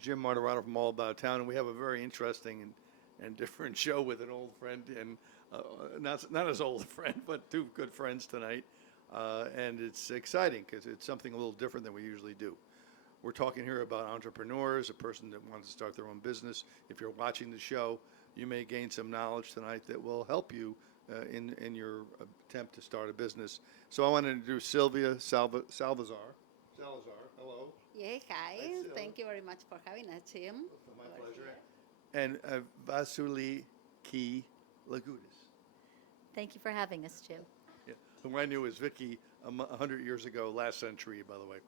Jim Martorano from All About Town, and we have a very interesting and different show with an old friend, and not as old a friend, but two good friends tonight. And it's exciting because it's something a little different than we usually do. We're talking here about entrepreneurs, a person that wants to start their own business. If you're watching the show, you may gain some knowledge tonight that will help you in your attempt to start a business. So I want to introduce Silvia Salazar. Salazar, hello. Yeah, hi. Hi, Sil. Thank you very much for having us, Jim. My Over pleasure. here. And Vasiliki Lagoudis, Thank you for having us, Jim. yeah, whom I knew as Vicky 100 years ago, last century, by the way.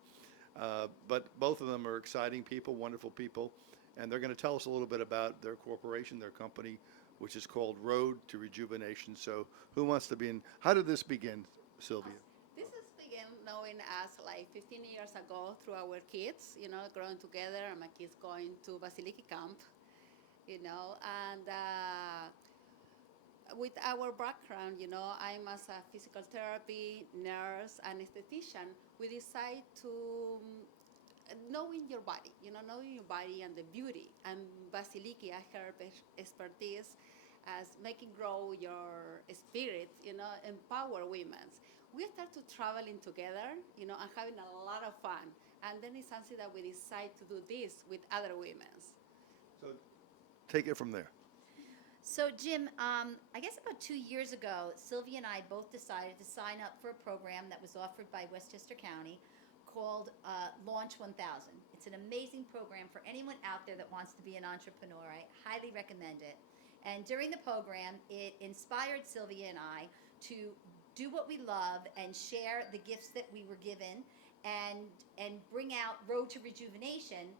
But both of them are exciting people, wonderful people, and they're going to tell us a little bit about their corporation, their company, which is called Road to Rejuvenation. So who wants to be in? How did this begin, Sylvia? This is began knowing us like 15 years ago through our kids, growing together, and my kids going to Vasiliki camp, and with our background, I'm as a physical therapy, nurse, aesthetician, we decide to knowing your body, knowing your body and the beauty. And Vasiliki, her expertise as making grow your spirit, empower women. We start to traveling together, and having a lot of fun. And then it's something that we decide to do this with other women. So take it from there. So, Jim, I guess about 2 years ago, Sylvia and I both decided to sign up for a program that was offered by Westchester County called Launch 1000. It's an amazing program for anyone out there that wants to be an entrepreneur. I highly recommend it. And during the program, it inspired Sylvia and I to do what we love and share the gifts that we were given and bring out Road to Rejuvenation,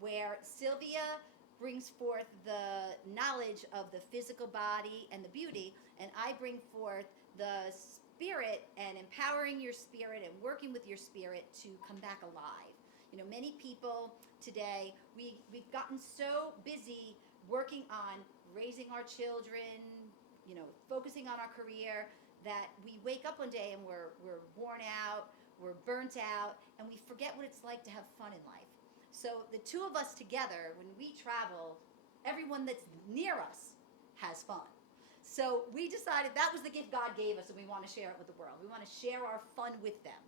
where Sylvia brings forth the knowledge of the physical body and the beauty, and I bring forth the spirit and empowering your spirit and working with your spirit to come back alive. Many people today, we've gotten so busy working on raising our children, focusing on our career, that we wake up one day and we're worn out, we're burnt out, and we forget what it's like to have fun in life. So the two of us together, when we travel, everyone that's near us has fun. So we decided that was the gift God gave us, and we want to share it with the world. We want to share our fun with them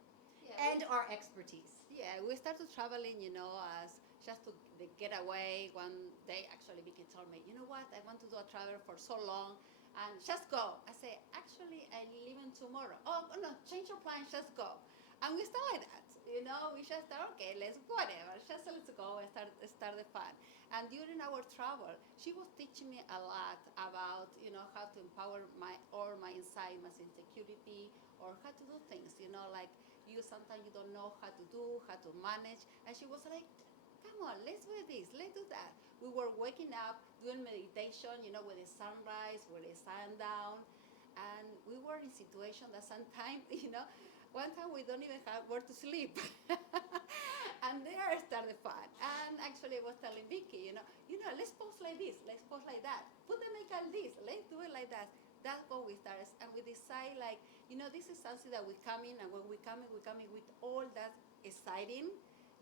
and our expertise. Yeah, we started traveling, as just to get away. One day, actually, Vicky told me, you know what, I want to do a travel for so long, and just go. I say, actually, I'm leaving tomorrow. Oh, no, change your plan, just go. And we start like that, we just start, okay, let's whatever, just let's go and start the fun. And during our travel, she was teaching me a lot about, how to empower my inside, my insecurity, or how to do things, like sometimes you don't know how to do, how to manage. And she was like, come on, let's do this, let's do that. We were waking up, doing meditation, with the sunrise, with the sundown. And we were in situation that sometimes, one time we don't even have where to sleep. And there started fun. And actually I was telling Vicky, let's pose like this, let's pose like that. Put the makeup like this, let's do it like that. That's what we started. And we decide this is something that we come in, and when we come in with all that exciting,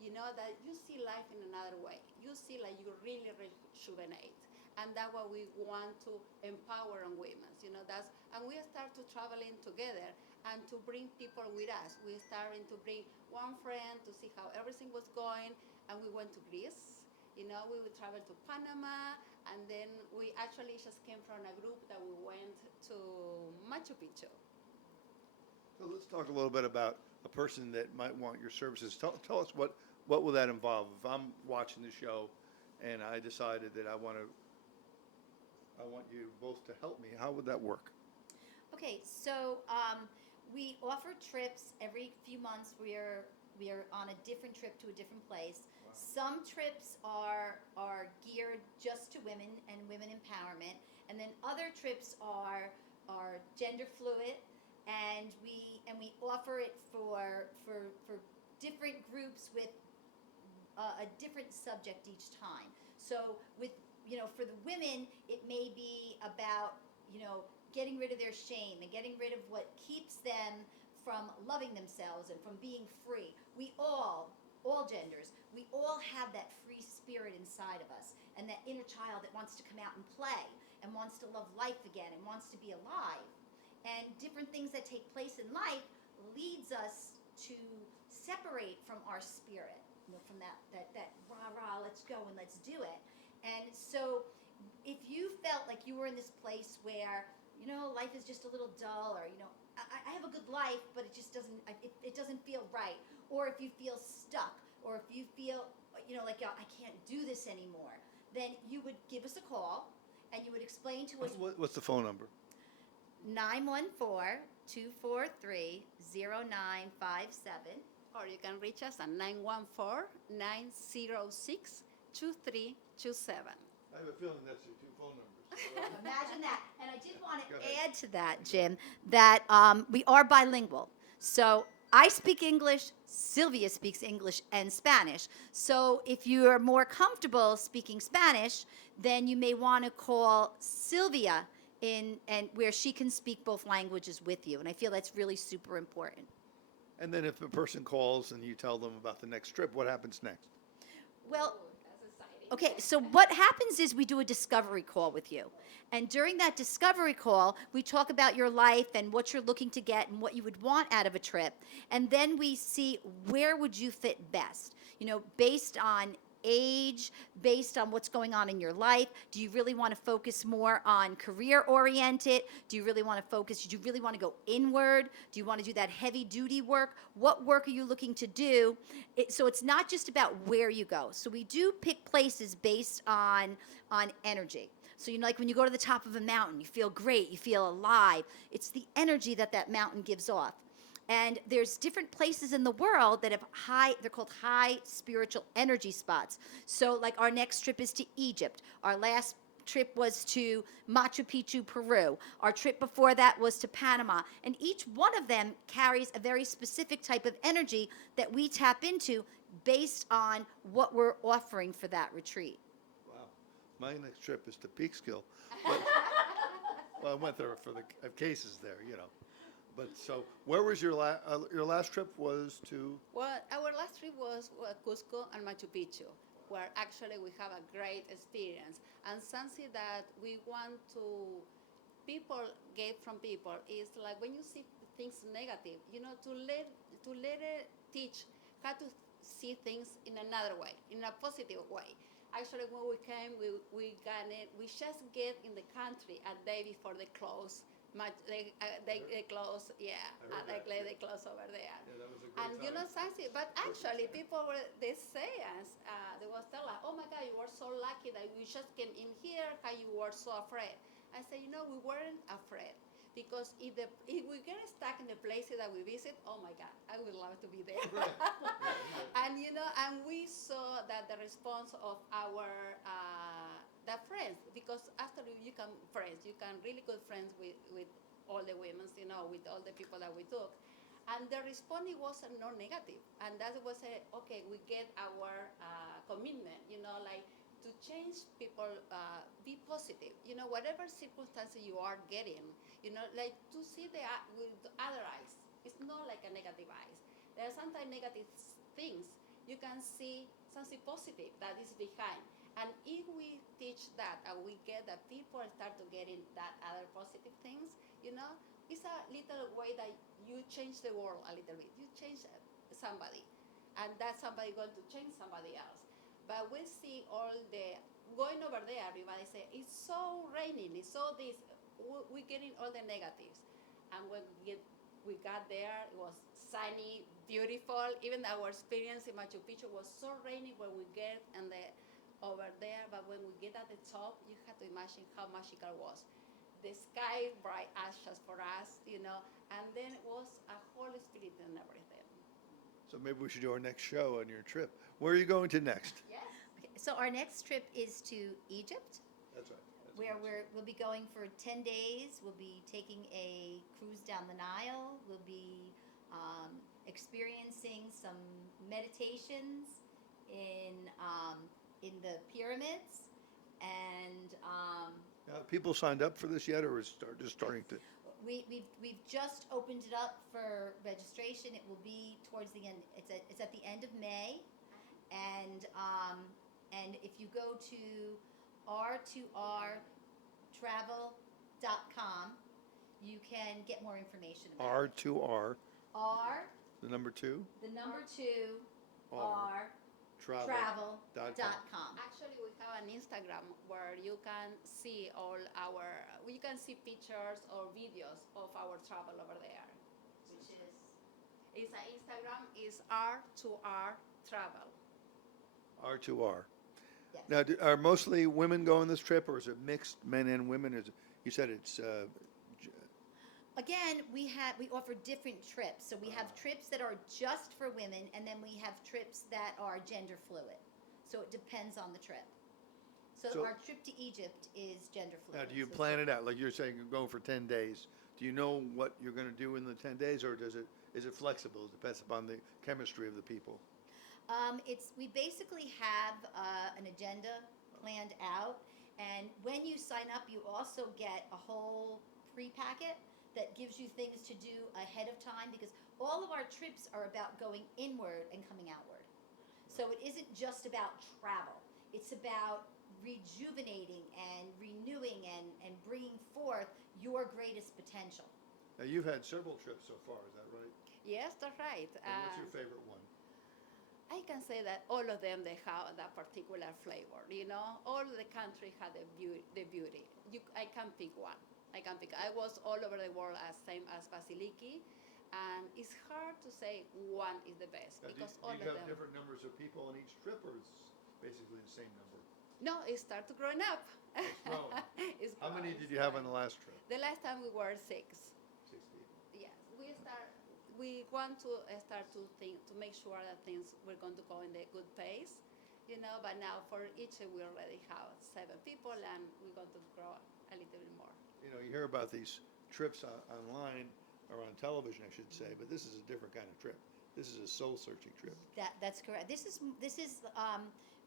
that you see life in another way. You see like you really rejuvenate. And that's what we want to empower on women. And we start to traveling together and to bring people with us. We starting to bring one friend to see how everything was going, and we went to Greece. We would travel to Panama, and then we actually just came from a group that we went to Machu Picchu. So let's talk a little bit about a person that might want your services. Tell us what will that involve? If I'm watching the show and I decided that I want you both to help me, how would that work? Okay, so we offer trips every few months. We're on a different trip to a different place. Wow. Some trips are geared just to women and women empowerment, and then other trips are gender fluid, and we offer it for different groups with a different subject each time. So with for the women, it may be about getting rid of their shame and getting rid of what keeps them from loving themselves and from being free. We all all genders, we all have that free spirit inside of us and that inner child that wants to come out and play and wants to love life again and wants to be alive. And different things that take place in life leads us to separate from our spirit, from that rah rah, let's go and let's do it. And so if you felt like you were in this place where life is just a little dull, or I have a good life, but it just doesn't feel right, or if you feel stuck, or if you feel like I can't do this anymore, then you would give us a call and you would explain to us. What's the phone number? 914-243-0957. Or you can reach us at 914-906-2327. I have a feeling that's your two phone numbers. Imagine that. And I did want to Go ahead. add to that, Jim, that we are bilingual. So I speak English, Silvia speaks English and Spanish. So if you are more comfortable speaking Spanish, then you may want to call Silvia and where she can speak both languages with you. And I feel that's really super important. And then if a person calls and you tell them about the next trip, what happens next? Well, That's exciting. okay, so what happens is we do a discovery call with you. And during that discovery call, we talk about your life and what you're looking to get and what you would want out of a trip. And then we see where would you fit best, based on age, based on what's going on in your life. Do you really want to focus more on career oriented? Do you really want to go inward? Do you want to do that heavy duty work? What work are you looking to do? So it's not just about where you go. So we do pick places based on energy. So like when you go to the top of a mountain, you feel great, you feel alive. It's the energy that mountain gives off. And there's different places in the world that have they're called high spiritual energy spots. So like our next trip is to Egypt. Our last trip was to Machu Picchu, Peru. Our trip before that was to Panama. And each one of them carries a very specific type of energy that we tap into based on what we're offering for that retreat. Wow. My next trip is to Peekskill. But, well, I went there for the cases there, But so, where was your last trip? Was to? Well, our last trip was Cusco and Machu Picchu, where actually we have a great experience. And something that we want to get from people is like when you see things negative, to let it teach how to see things in another way, in a positive way. Actually, when we came, we just get in the country a day before they close. They close, yeah, they close over there. Yeah, that was a great And time. something, but actually people they say us, they was tell us, oh my God, you were so lucky that we just came in here, how you were so afraid. I say, we weren't afraid. Because if we get stuck in the places that we visit, oh my God, I would love to be there. And and we saw that the response of our the friends, because after you become friends, you can really good friends with all the women, with all the people that we took. And the response was not negative. And that was okay, we get our commitment, like to change people, be positive, whatever circumstances you are getting, like to see with other eyes. It's not like a negative eyes. There are sometimes negative things. You can see something positive that is behind. And if we teach that and we get that people start to getting that other positive things, it's a little way that you change the world a little bit. You change somebody, and that somebody going to change somebody else. But we see all the going over there, everybody say, it's so raining, it's so this. We're getting all the negatives. And when we got there, it was sunny, beautiful. Even our experience in Machu Picchu was so rainy when we get over there, but when we get at the top, you have to imagine how magical it was. The sky bright ashes for us, and then it was a Holy Spirit and everything. So maybe we should do our next show on your trip. Where are you going to next? Yes. Okay, so our next trip is to Egypt, That's right. where we'll be going for 10 days. We'll be taking a cruise down the Nile. We'll be experiencing some meditations in the pyramids, and People signed up for this yet, or is just starting to? We've just opened it up for registration. It will be towards the end. It's at the end of May, and if you go to r2rtravel.com, you can get more information about it. R2R, R, the number 2, the number 2, R, R, travel.com. travel.com. Actually, we have an Instagram where you can see you can see pictures or videos of our travel over there. Which is Instagram is R2R Travel. R2R. yes. Now, are mostly women going this trip, or is it mixed men and women? You said it's Again, we offer different trips. So we have trips that are just for women, and then we have trips that are gender fluid. So it depends on the trip. So our trip to Egypt is gender fluid. now, do you So plan it out? Like you're saying, you're going for 10 days. Do you know what you're going to do in the 10 days, or is it flexible? It depends upon the chemistry of the people. We basically have an agenda planned out, and when you sign up, you also get a whole pre-packet that gives you things to do ahead of time, because all of our trips are about going inward and coming outward. So it isn't just about travel. It's about rejuvenating and renewing and bringing forth your greatest potential. Now, you've had several trips so far, is that right? Yes, that's right. And what's your favorite one? I can say that all of them, they have that particular flavor. All the country had the beauty. I can pick one. I was all over the world, same as Vasiliki, and it's hard to say one is the best Now, because do all you of have them. different numbers of people on each trip, or it's basically the same number? No, it started growing up. It's growing. It's How many growing, did you have on the last trip? The last time we were 6. 6 people. Yes, we want to start to make sure that things we're going to go in the good pace, but now for each we already have 7 people and we're going to grow a little bit more. You hear about these trips online or on television, I should say, but this is a different kind of trip. This is a soul-searching trip. That's correct. This is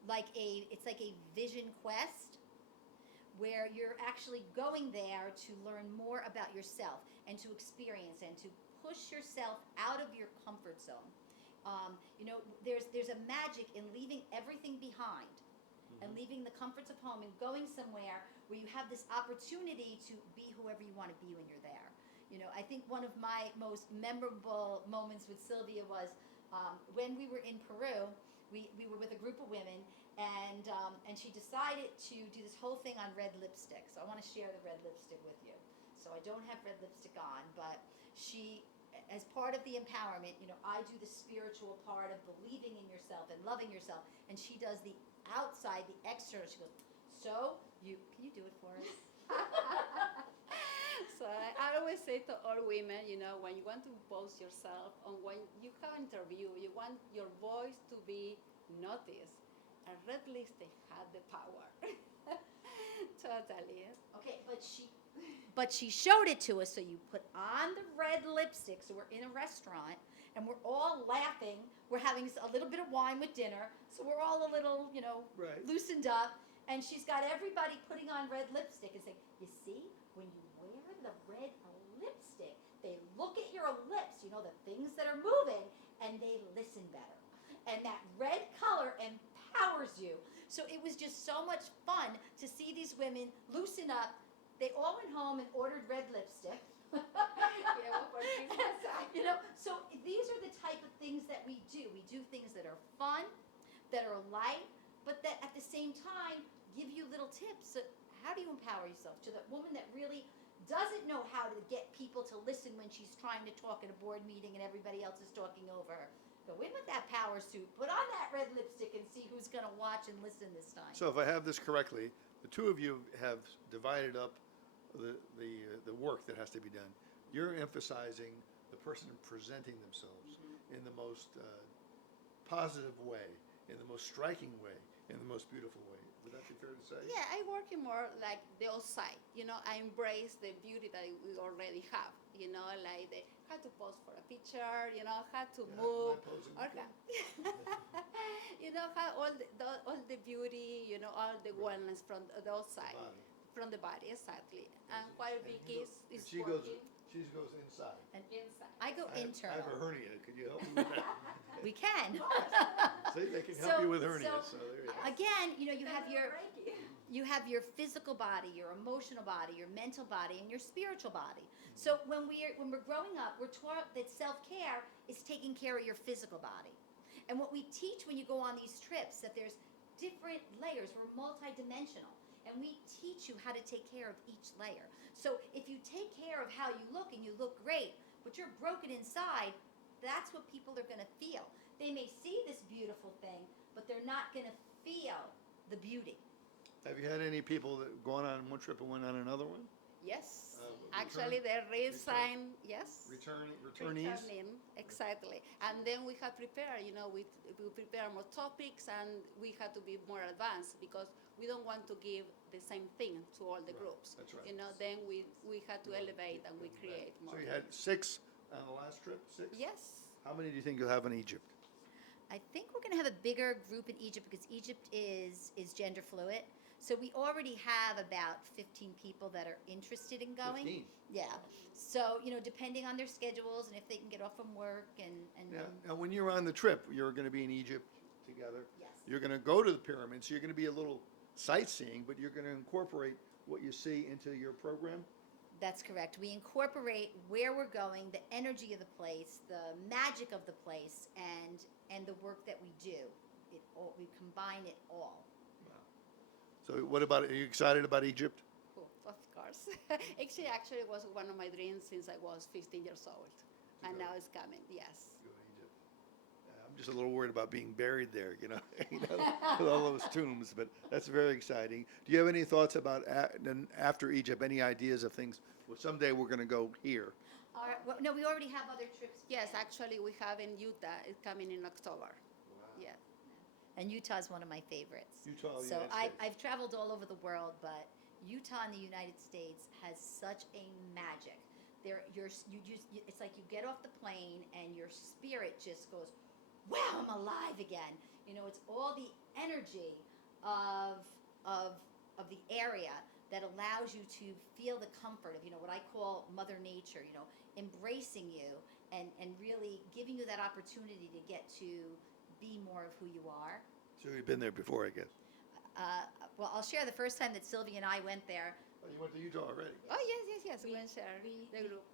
like a vision quest, where you're actually going there to learn more about yourself and to experience and to push yourself out of your comfort zone. There's a magic in leaving everything behind and leaving the comforts of home and going somewhere where you have this opportunity to be whoever you want to be when you're there. I think one of my most memorable moments with Silvia was when we were in Peru. We were with a group of women, and she decided to do this whole thing on red lipstick. So I want to share the red lipstick with you. So I don't have red lipstick on, but she, as part of the empowerment, I do the spiritual part of believing in yourself and loving yourself, and she does the outside, the external. She goes, so can you do it for us? So I always say to all women, when you want to post yourself, or when you have an interview, you want your voice to be noticed. A red lipstick had the power. Totally. Okay, but she showed it to us. So you put on the red lipstick. So we're in a restaurant and we're all laughing. We're having a little bit of wine with dinner, so we're all a little, Right. loosened up. And she's got everybody putting on red lipstick and saying, "You see, when you wear the red lipstick, they look at your lips, the things that are moving, and they listen better. And that red color empowers you." So it was just so much fun to see these women loosen up. They all went home and ordered red lipstick. So these are the type of things that we do. We do things that are fun, that are light, but that at the same time give you little tips. So how do you empower yourself? To the woman that really doesn't know how to get people to listen when she's trying to talk at a board meeting and everybody else is talking over her. Go in with that power suit, put on that red lipstick, and see who's going to watch and listen this time. So if I have this correctly, the two of you have divided up the work that has to be done. You're emphasizing the person presenting themselves in the most positive way, in the most striking way, in the most beautiful way. Would that be fair to say? Yeah, I work in more like the outside. I embrace the beauty that we already have. Like how to pose for a picture. How to move. Okay. How all the beauty. All the wellness from the outside, Body. from the body, exactly. And while Vicky is She goes. working. She goes inside. And Inside. I go I have internal. a hernia. Could you help me with that? We can. See, they can help you with hernias. so So there you go. again, you have your physical body, your emotional body, your mental body, and your spiritual body. So when we're growing up, we're taught that self-care is taking care of your physical body. And what we teach when you go on these trips, that there's different layers. We're multidimensional. And we teach you how to take care of each layer. So if you take care of how you look and you look great, but you're broken inside, that's what people are going to feel. They may see this beautiful thing, but they're not going to feel the beauty. Have you had any people that gone on one trip and went on another one? Yes. Return- Actually, there is return- sign. Yes. Returnees? Returning, exactly. And then we have prepared, we prepare more topics, and we had to be more advanced because we don't want to give the same thing to all the Right, groups. that's right. Then we had to elevate and we create more. So you had 6 on the last trip? 6? Yes. How many do you think you'll have in Egypt? I think we're going to have a bigger group in Egypt because Egypt is gender fluid. So we already have about 15 people that are interested in going. 15? Yeah. So, depending on their schedules and if they can get off from work and Yeah. Now, when you're on the trip, you're going to be in Egypt together. Yes. You're going to go to the pyramids. You're going to be a little sightseeing, but you're going to incorporate what you see into your program. That's correct. We incorporate where we're going, the energy of the place, the magic of the place, and the work that we do. We combine it all. So what about, are you excited about Egypt? Cool. Of course. Actually, it was one of my dreams since I was 15 years old. And go. now it's coming, yes. Go to Egypt. I'm just a little worried about being buried there, with all those tombs, but that's very exciting. Do you have any thoughts about after Egypt, any ideas of things? Well, someday we're going to go here. No, we already have other trips. Yes, planned. actually, we have in Utah. It's coming in October. Yeah. And Utah's one of my favorites. Utah, the So United States. I've traveled all over the world, but Utah in the United States has such a magic. It's like you get off the plane and your spirit just goes, wow, I'm alive again. It's all the energy of the area that allows you to feel the comfort of, what I call Mother Nature, embracing you and really giving you that opportunity to get to be more of who you are. So you've been there before, I guess. Well, I'll share the first time that Sylvia and I went there. Oh, you went to Utah already? Oh, yes. We share the group.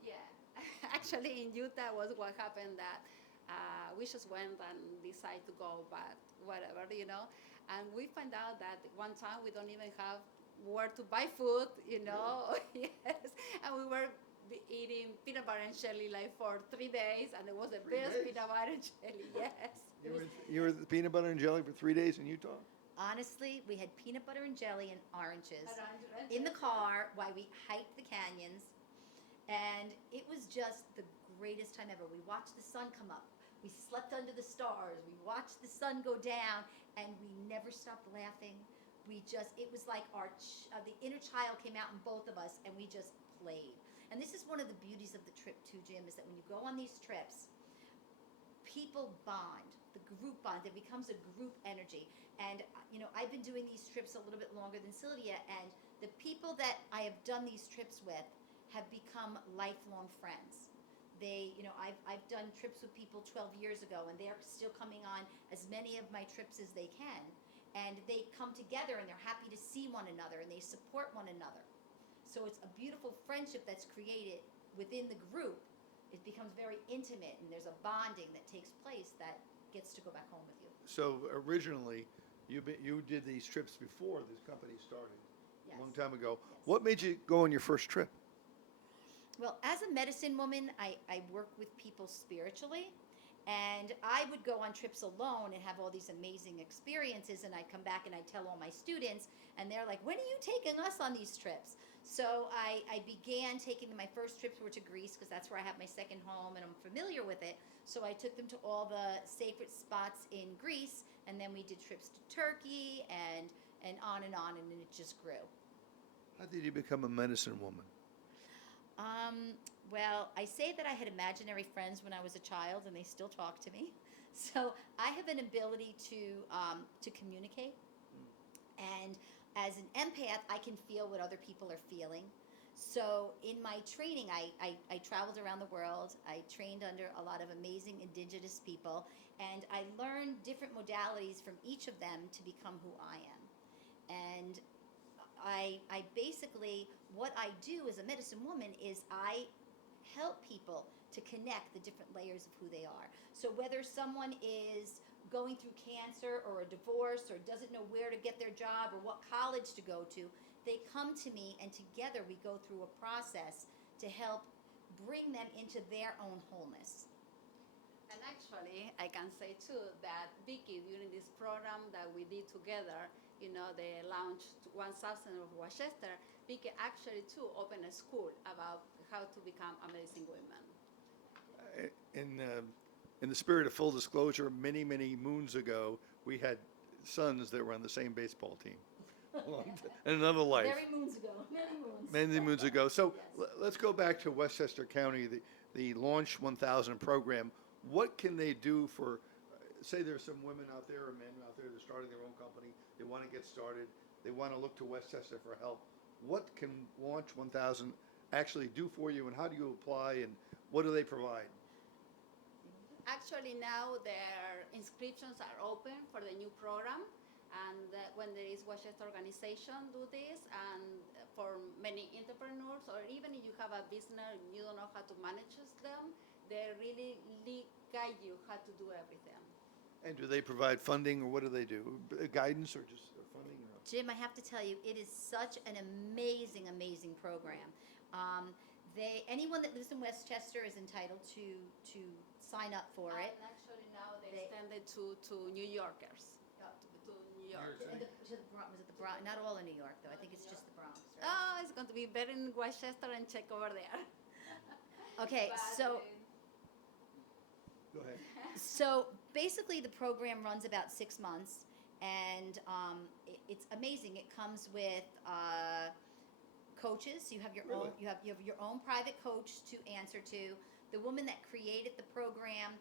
Yeah. Actually, in Utah was what happened that we just went and decided to go, but whatever, And we found out that one time we don't even have where to buy food, Yes. And we were eating peanut butter and jelly like for 3 days, and it was the 3 best days? peanut butter and jelly, yes. You were the peanut butter and jelly for 3 days in Utah? Honestly, we had peanut butter and jelly and oranges in the car while we hiked the canyons, and it was just the greatest time ever. We watched the sun come up. We slept under the stars. We watched the sun go down, and we never stopped laughing. It was like the inner child came out in both of us, and we just played. And this is one of the beauties of the trip too, Jim, is that when you go on these trips, people bond, the group bond. It becomes a group energy. And, I've been doing these trips a little bit longer than Sylvia, and the people that I have done these trips with have become lifelong friends. I've done trips with people 12 years ago, and they're still coming on as many of my trips as they can. And they come together, and they're happy to see one another, and they support one another. So it's a beautiful friendship that's created within the group. It becomes very intimate, and there's a bonding that takes place that gets to go back home with you. So originally, you did these trips before this company started, Yes. a long time ago. Yes. What made you go on your first trip? Well, as a medicine woman, I work with people spiritually, and I would go on trips alone and have all these amazing experiences, and I'd come back and I'd tell all my students, and they're like, when are you taking us on these trips? So I began taking them. My first trips were to Greece because that's where I have my second home and I'm familiar with it. So I took them to all the sacred spots in Greece, and then we did trips to Turkey and on, and then it just grew. How did you become a medicine woman? Well, I say that I had imaginary friends when I was a child, and they still talk to me. So I have an ability to communicate, and as an empath, I can feel what other people are feeling. So in my training, I traveled around the world. I trained under a lot of amazing indigenous people, and I learned different modalities from each of them to become who I am. And I basically, what I do as a medicine woman is I help people to connect the different layers of who they are. So whether someone is going through cancer or a divorce or doesn't know where to get their job or what college to go to, they come to me and together we go through a process to help bring them into their own wholeness. And actually, I can say too that Vicky, during this program that we did together, the launch 1000 of Westchester, Vicky actually too opened a school about how to become a medicine woman. In the spirit of full disclosure, many, many moons ago, we had sons that were on the same baseball team. In another life. Very moons ago, many moons. Many moons ago. So Yes. let's go back to Westchester County, the Launch 1000 program. What can they do for, say there's some women out there or men out there that are starting their own company, they want to get started, they want to look to Westchester for help. What can Launch 1000 actually do for you, and how do you apply, and what do they provide? Actually, now their inscriptions are open for the new program, and when there is Westchester organization do this, and for many entrepreneurs, or even if you have a business and you don't know how to manage them, they really guide you how to do everything. And do they provide funding, or what do they do? Guidance, or just funding? Or? Jim, I have to tell you, it is such an amazing, amazing program. Anyone that lives in Westchester is entitled to sign up for it. And actually now they extended to New Yorkers. To New York. Was it the Bronx? Not all in New York, though. I think it's just the Bronx, right? Oh, it's going to be better in Westchester and check over there. Okay, But, so Go ahead. so basically the program runs about 6 months, and it's amazing. It comes with coaches. You have your own. Really? You have your own private coach to answer to. The woman that created the program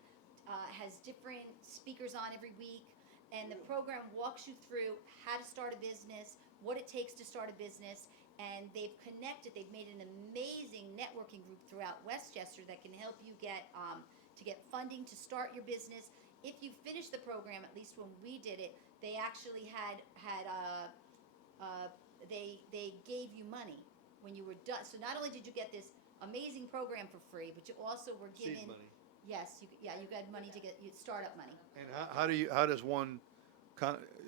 has different speakers on every week, and the program walks you through how to start a business, what it takes to start a business, and they've connected. They've made an amazing networking group throughout Westchester that can help you get to get funding to start your business. If you finish the program, at least when we did it, they actually they gave you money when you were done. So not only did you get this amazing program for free, but you also were given Seed money. Yes, you got money to get startup money. And how does one,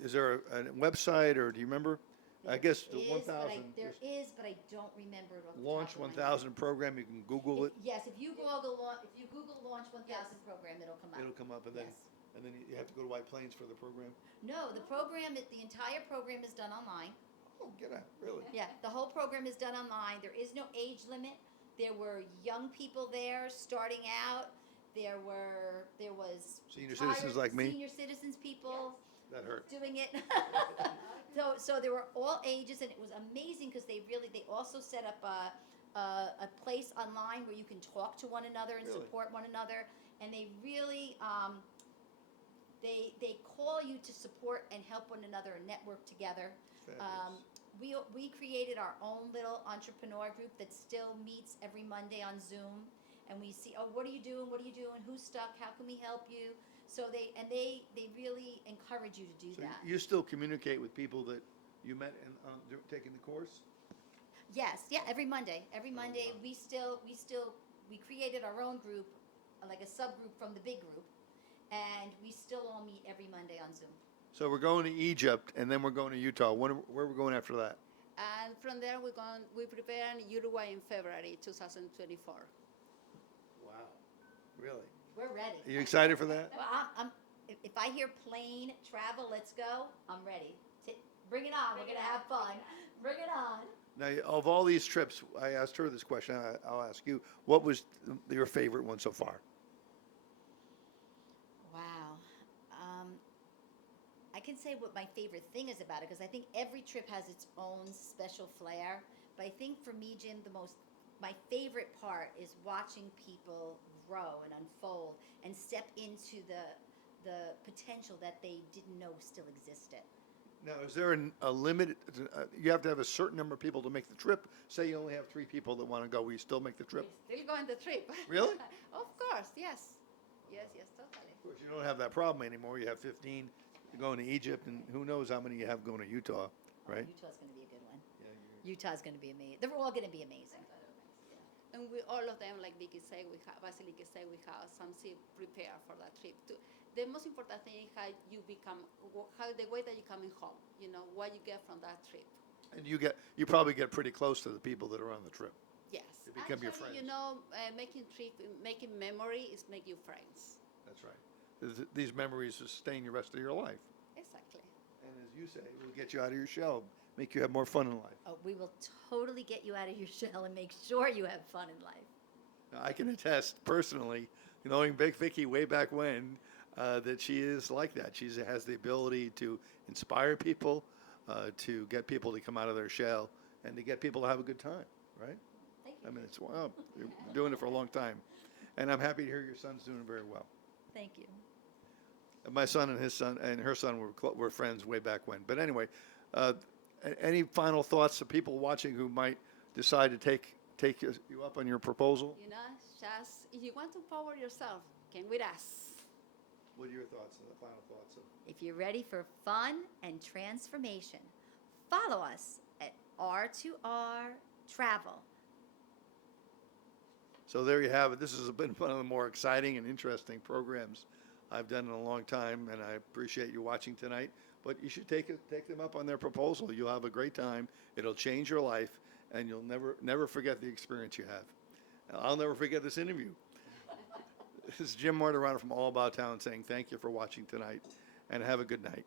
is there a website, or do you remember? I guess the There is, 1000. There is, but I don't remember it off the Launch top of my head. 1000 program, you can Google it. Yes, if you Google Launch 1000 Yes. program, it'll come up. It'll come up, and then Yes. and then you have to go to White Plains for the program. No, the entire program is done online. Oh, get out! Really? Yeah, the whole program is done online. There is no age limit. There were young people there starting out. There was Senior citizens like me? Senior citizens people That hurt. doing it. So there were all ages, and it was amazing because they also set up a place online where you can talk to one another and Really? support one another, and they really they call you to support and help one another and network together. Fabulous. We created our own little entrepreneur group that still meets every Monday on Zoom, and we see, what are you doing? What are you doing? Who's stuck? How can we help you? So they really encourage you to do So that. you still communicate with people that you met in taking the course? Yes, yeah, every Monday. Every Monday wow. we created our own group, like a subgroup from the big group, and we still all meet every Monday on Zoom. So we're going to Egypt, and then we're going to Utah. Where are we going after that? And from there we prepare in Uruguay in February 2024. Wow, really? We're ready. Are you excited for that? Well, if I hear plane travel, let's go, I'm ready. Bring it on. We're going to have fun. Bring it on. Now, of all these trips, I asked her this question. I'll ask you. What was your favorite one so far? Wow. I can say what my favorite thing is about it, because I think every trip has its own special flair. But I think for me, Jim, my favorite part is watching people grow and unfold and step into the potential that they didn't know still existed. Now, is there a limit? You have to have a certain number of people to make the trip. Say you only have 3 people that want to go. Will you still make the trip? We still go on the trip. Really? Of course, yes. Yes, totally. Of course, you don't have that problem anymore. You have 15 going to Egypt, and who knows how many you have going to Utah, right? Utah's going to be a good one. Yeah, Utah's going to be amazing. They're all going to be amazing. And we, all of them, like Vicky said, Vasiliki said, we have something prepared for that trip too. The most important thing is how you become, how the way that you're coming home, what you get from that trip. And you probably get pretty close to the people that are on the trip. Yes. They become your friends. Making memory is make you friends. That's right. These memories sustain the rest of your life. Exactly. And as you say, it will get you out of your shell, make you have more fun in life. Oh, we will totally get you out of your shell and make sure you have fun in life. Now, I can attest personally, knowing Big Vicky way back when, that she is like that. She has the ability to inspire people, to get people to come out of their shell, and to get people to have a good time, right? Thank you. I mean, it's wow. You're doing it for a long time. And I'm happy to hear your son's doing very well. Thank you. My son and his son and her son were friends way back when. But anyway, any final thoughts of people watching who might decide to take you up on your proposal? Just if you want to power yourself, come with us. What are your thoughts and the final thoughts? If you're ready for fun and transformation, follow us at R2R Travel. So there you have it. This has been one of the more exciting and interesting programs I've done in a long time, and I appreciate you watching tonight. But you should take them up on their proposal. You'll have a great time. It'll change your life, and you'll never forget the experience you have. I'll never forget this interview. This is Jim Martorano from All About Town saying thank you for watching tonight, and have a good night.